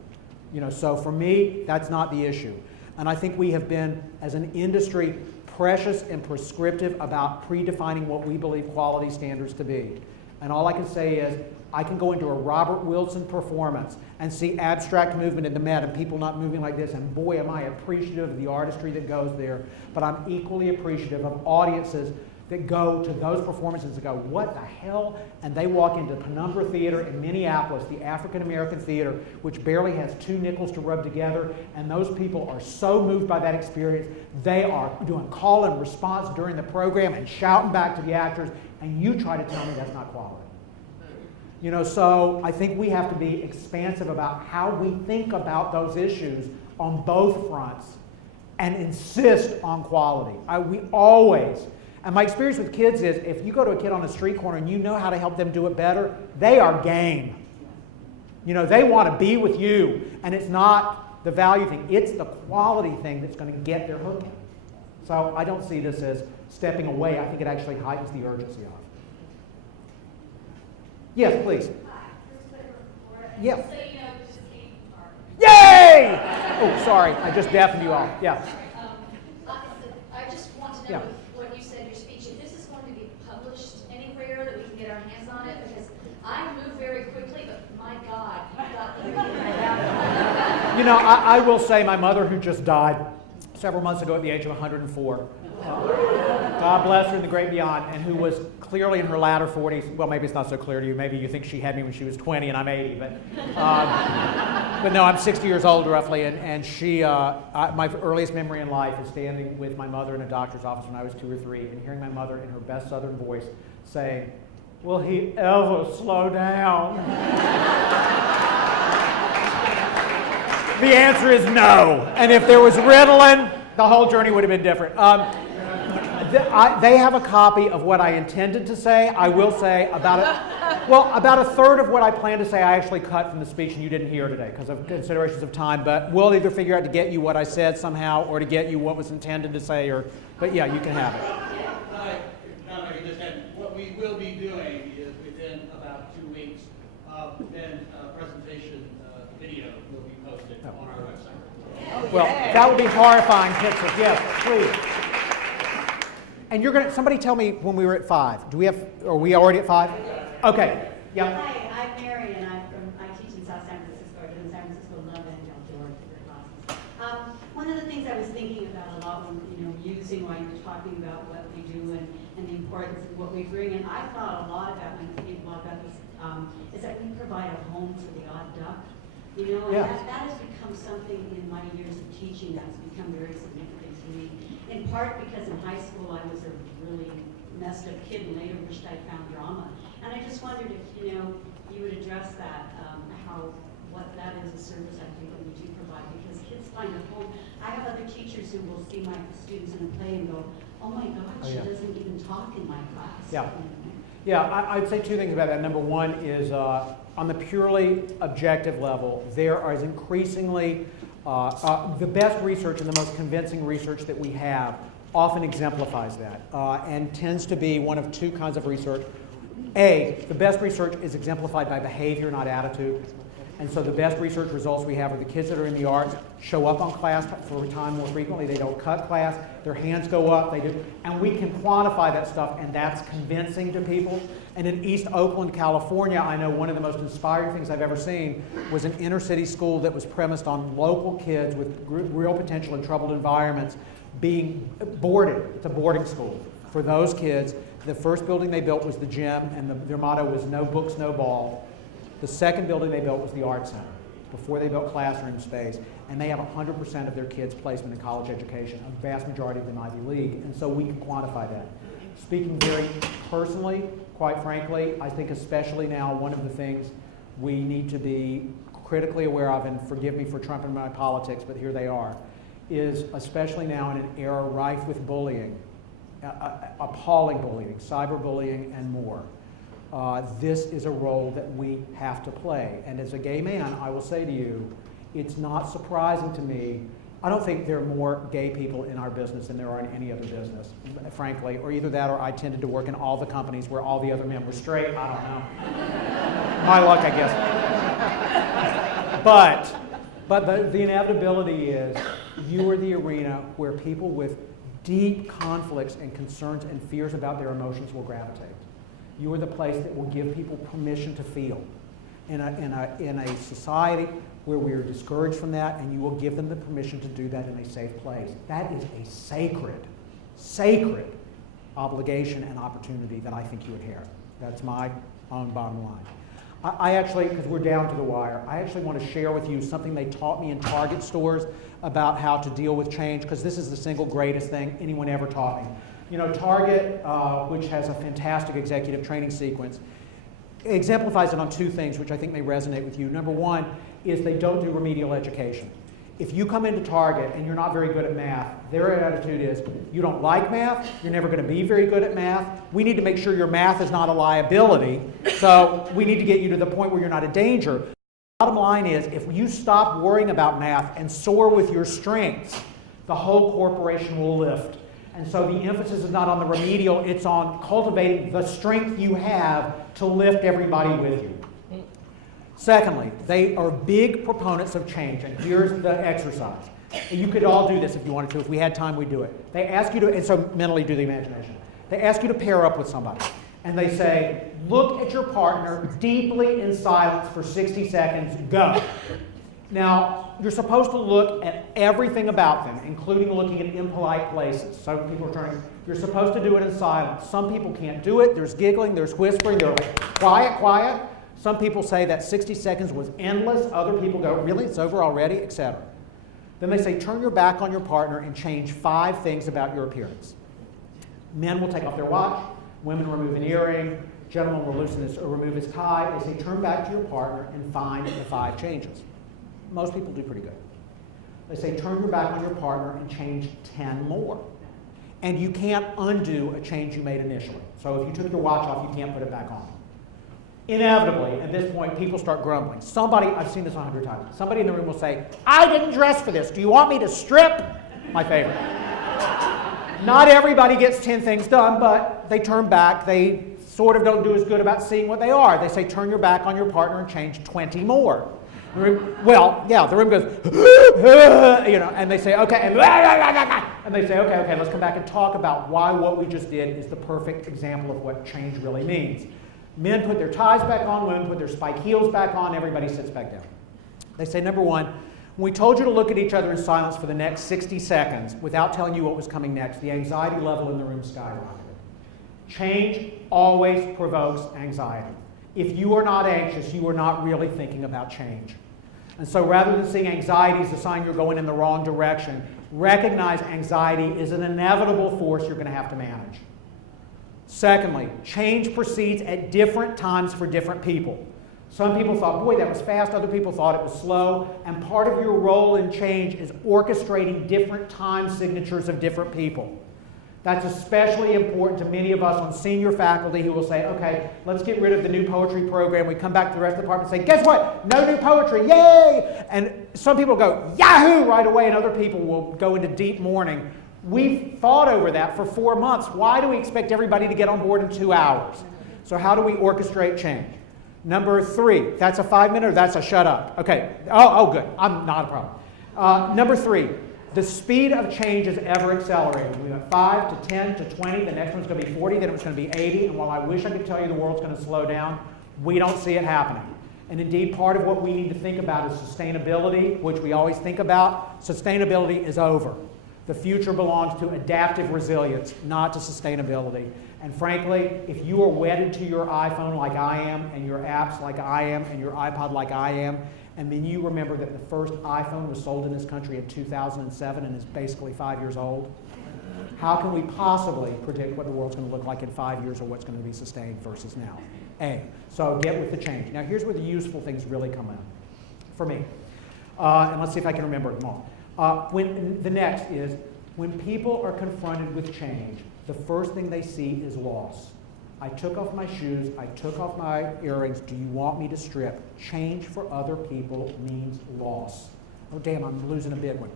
You know, so for me, that's not the issue. And I think we have been, as an industry, precious and prescriptive about predefining what we believe quality standards to be. And all I can say is, I can go into a Robert Wilson performance and see abstract movement in the Met and people not moving like this, and boy, am I appreciative of the artistry that goes there. But I'm equally appreciative of audiences that go to those performances and go, what the hell? And they walk into Penumbra Theater in Minneapolis, the African American theater, which barely has 2 nickels to rub together, and those people are so moved by that experience, they are doing call and response during the program and shouting back to the actors, and you try to tell me that's not quality. You know, so I think we have to be expansive about how we think about those issues on both fronts and insist on quality. We always, and my experience with kids is, if you go to a kid on a street corner and you know how to help them do it better, they are game. You know, they want to be with you, and it's not the value thing, it's the quality thing that's going to get their hook in. So I don't see this as stepping away. I think it actually heightens the urgency of it. Yes, please. Hi, Chris Whitaker from Florida. Yeah. Just so you know, just came from Harvard. Yay! Oh, sorry, I just deafened you all. Yeah. I just want to know Yeah. if what you said in your speech, if this is going to be published anywhere that we can get our hands on it, because I move very quickly, but my God, you've got the video. You know, I will say my mother, who just died several months ago at the age of 104, God bless her in the great beyond, and who was clearly in her latter 40s. Well, maybe it's not so clear to you. Maybe you think she had me when she was 20 and I'm 80, but no, I'm 60 years old roughly, and she, my earliest memory in life is standing with my mother in a doctor's office when I was 2 or 3 and hearing my mother in her best Southern voice saying, "Will he ever slow down?" The answer is no. And if there was Ritalin, the whole journey would have been different. They have a copy of what I intended to say. I will say about a third of what I planned to say I actually cut from the speech and you didn't hear today because of considerations of time. But we'll either figure out to get you what I said somehow or to get you what was intended to say. But yeah, you can have it. What we will be doing is within about 2 weeks, then a presentation video will be posted on our website. Well, that would be horrifying pictures. Yes, please. And you're gonna. Somebody tell me when we were at 5. Do we have? Are we already at 5? Okay. Yeah. Hi, I'm Mary, and I teach in South San Francisco. I live in San Francisco, love Angel classes. One of the things I was thinking about a lot when using while you were talking about what we do and the importance of what we bring, and I thought a lot about when I think a lot about this is that we provide a home for the odd duck. And Yeah. that has become something in my years of teaching that's become very significant to me. In part because in high school I was a really messed up kid and later wished I'd found drama. And I just wondered if you would address that, what that is a service I think that we do provide, because kids find a home. I have other teachers who will see my students in a play and go, "Oh my God, she doesn't even talk in my class." Yeah. Yeah, I'd say 2 things about that. Number one is on the purely objective level, there is increasingly the best research and the most convincing research that we have often exemplifies that and tends to be one of 2 kinds of research. A, the best research is exemplified by behavior, not attitude. And so the best research results we have are the kids that are in the arts show up on class for a time more frequently. They don't cut class. Their hands go up. They do, and we can quantify that stuff, and that's convincing to people. And in East Oakland, California, I know one of the most inspiring things I've ever seen was an inner city school that was premised on local kids with real potential in troubled environments being boarded. It's a boarding school for those kids. The first building they built was the gym, and their motto was "No books, no ball." The second building they built was the Art Center, before they built classroom space. And they have 100% of their kids' placement in college education, a vast majority of them Ivy League. And so we can quantify that. Speaking very personally, quite frankly, I think especially now one of the things we need to be critically aware of, and forgive me for trumping my politics, but here they are, is especially now in an era rife with bullying, appalling bullying, cyberbullying, and more. This is a role that we have to play. And as a gay man, I will say to you, it's not surprising to me. I don't think there are more gay people in our business than there are in any other business, frankly. Or either that or I tended to work in all the companies where all the other men were straight. I don't know. My luck, I guess. But the inevitability is you are the arena where people with deep conflicts and concerns and fears about their emotions will gravitate. You are the place that will give people permission to feel in a society where we are discouraged from that, and you will give them the permission to do that in a safe place. That is a sacred obligation and opportunity that I think you inherit. That's my own bottom line. I actually, because we're down to the wire, I actually want to share with you something they taught me in Target stores about how to deal with change, because this is the single greatest thing anyone ever taught me. Target, which has a fantastic executive training sequence, exemplifies it on 2 things which I think may resonate with you. Number one is they don't do remedial education. If you come into Target and you're not very good at math, their attitude is, you don't like math, you're never going to be very good at math, we need to make sure your math is not a liability, so we need to get you to the point where you're not a danger. Bottom line is, if you stop worrying about math and soar with your strengths, the whole corporation will lift. And so the emphasis is not on the remedial, it's on cultivating the strength you have to lift everybody with you. Secondly, they are big proponents of change, and here's the exercise. You could all do this if you wanted to. If we had time, we'd do it. They ask you to, and so mentally do the imagination. They ask you to pair up with somebody, and they say, look at your partner deeply in silence for 60 seconds, go. Now, you're supposed to look at everything about them, including looking at impolite places. Some people are turning, you're supposed to do it in silence. Some people can't do it. There's giggling, there's whispering, they're like, quiet, quiet. Some people say that 60 seconds was endless. Other people go, really, it's over already, etc. Then they say, turn your back on your partner and change 5 things about your appearance. Men will take off their watch. Women remove an earring. Gentlemen will remove his tie. They say, turn back to your partner and find the 5 changes. Most people do pretty good. They say, turn your back on your partner and change 10 more. And you can't undo a change you made initially. So if you took your watch off, you can't put it back on. Inevitably, at this point, people start grumbling. Somebody, I've seen this 100 times, somebody in the room will say, I didn't dress for this. Do you want me to strip? My favorite. Not everybody gets 10 things done, but they turn back. They sort of don't do as good about seeing what they are. They say, turn your back on your partner and change 20 more. Well, yeah, the room goes, and they say, okay, and they say, okay, let's come back and talk about why what we just did is the perfect example of what change really means. Men put their ties back on, women put their spike heels back on, everybody sits back down. They say, number one, when we told you to look at each other in silence for the next 60 seconds without telling you what was coming next, the anxiety level in the room skyrocketed. Change always provokes anxiety. If you are not anxious, you are not really thinking about change. And so rather than seeing anxiety as a sign you're going in the wrong direction, recognize anxiety is an inevitable force you're going to have to manage. Secondly, change proceeds at different times for different people. Some people thought, boy, that was fast. Other people thought it was slow. And part of your role in change is orchestrating different time signatures of different people. That's especially important to many of us on senior faculty who will say, okay, let's get rid of the new poetry program. We come back to the rest of the department and say, guess what? No new poetry, yay! And some people go, yahoo, right away, and other people will go into deep mourning. We've fought over that for 4 months. Why do we expect everybody to get on board in 2 hours? So how do we orchestrate change? Number 3, that's a 5-minute or that's a shut up? Okay, oh good, I'm not a problem. Number 3, the speed of change is ever accelerating. We went 5 to 10 to 20, the next one's going to be 40, then it's going to be 80, and while I wish I could tell you the world's going to slow down, we don't see it happening. And indeed, part of what we need to think about is sustainability, which we always think about. Sustainability is over. The future belongs to adaptive resilience, not to sustainability. And frankly, if you are wedded to your iPhone like I am, and your apps like I am, and your iPod like I am, and then you remember that the first iPhone was sold in this country in 2007 and is basically 5 years old, how can we possibly predict what the world's going to look like in 5 years or what's going to be sustained versus now? So get with the change. Now here's where the useful things really come in for me. And let's see if I can remember them all. The next is, when people are confronted with change, the first thing they see is loss. I took off my shoes, I took off my earrings, do you want me to strip? Change for other people means loss. Oh damn, I'm losing a big one.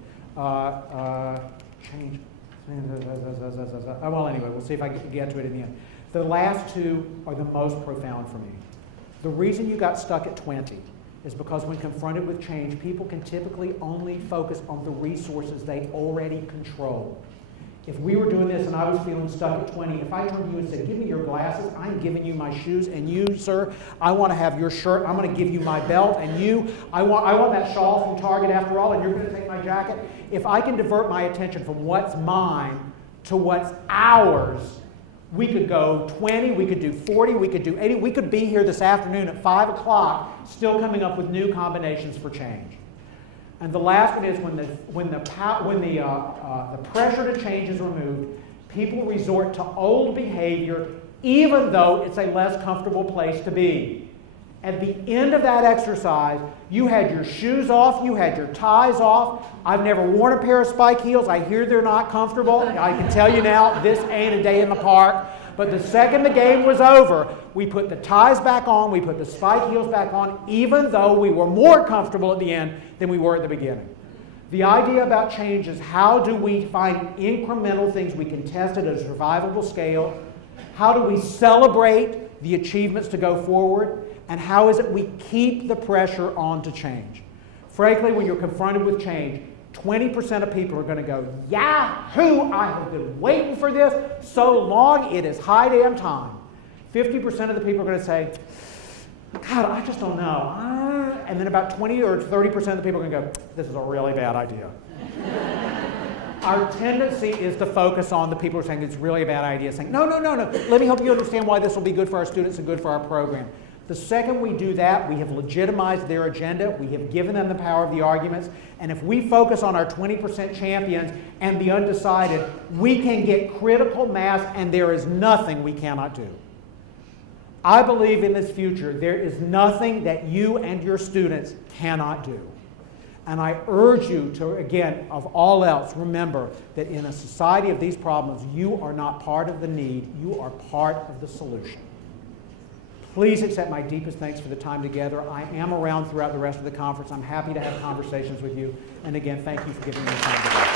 Change. Well anyway, we'll see if I can get to it in the end. The last 2 are the most profound for me. The reason you got stuck at 20 is because when confronted with change, people can typically only focus on the resources they already control. If we were doing this and I was feeling stuck at 20, if I turned to you and said, give me your glasses, I'm giving you my shoes, and you, sir, I want to have your shirt, I'm going to give you my belt, and you, I want that shawl from Target after all, and you're going to take my jacket. If I can divert my attention from what's mine to what's ours, we could go 20, we could do 40, we could do 80. We could be here this afternoon at 5 o'clock still coming up with new combinations for change. And the last one is when the pressure to change is removed, people resort to old behavior even though it's a less comfortable place to be. At the end of that exercise, you had your shoes off, you had your ties off. I've never worn a pair of spike heels. I hear they're not comfortable. I can tell you now, this ain't a day in the park. But the second the game was over, we put the ties back on, we put the spike heels back on, even though we were more comfortable at the end than we were at the beginning. The idea about change is how do we find incremental things we can test at a survivable scale? How do we celebrate the achievements to go forward? And how is it we keep the pressure on to change? Frankly, when you're confronted with change, 20% of people are going to go, Yahoo! I have been waiting for this so long, it is high damn time. 50% of the people are going to say, God, I just don't know. And then about 20 or 30% of the people are going to go, this is a really bad idea. Our tendency is to focus on the people who are saying it's really a bad idea, saying, no, let me help you understand why this will be good for our students and good for our program. The second we do that, we have legitimized their agenda, we have given them the power of the arguments, and if we focus on our 20% champions and the undecided, we can get critical mass and there is nothing we cannot do. I believe in this future there is nothing that you and your students cannot do. And I urge you to, again, of all else, remember that in a society of these problems, you are not part of the need, you are part of the solution. Please accept my deepest thanks for the time together. I am around throughout the rest of the conference. I'm happy to have conversations with you. And again, thank you for giving me the time today.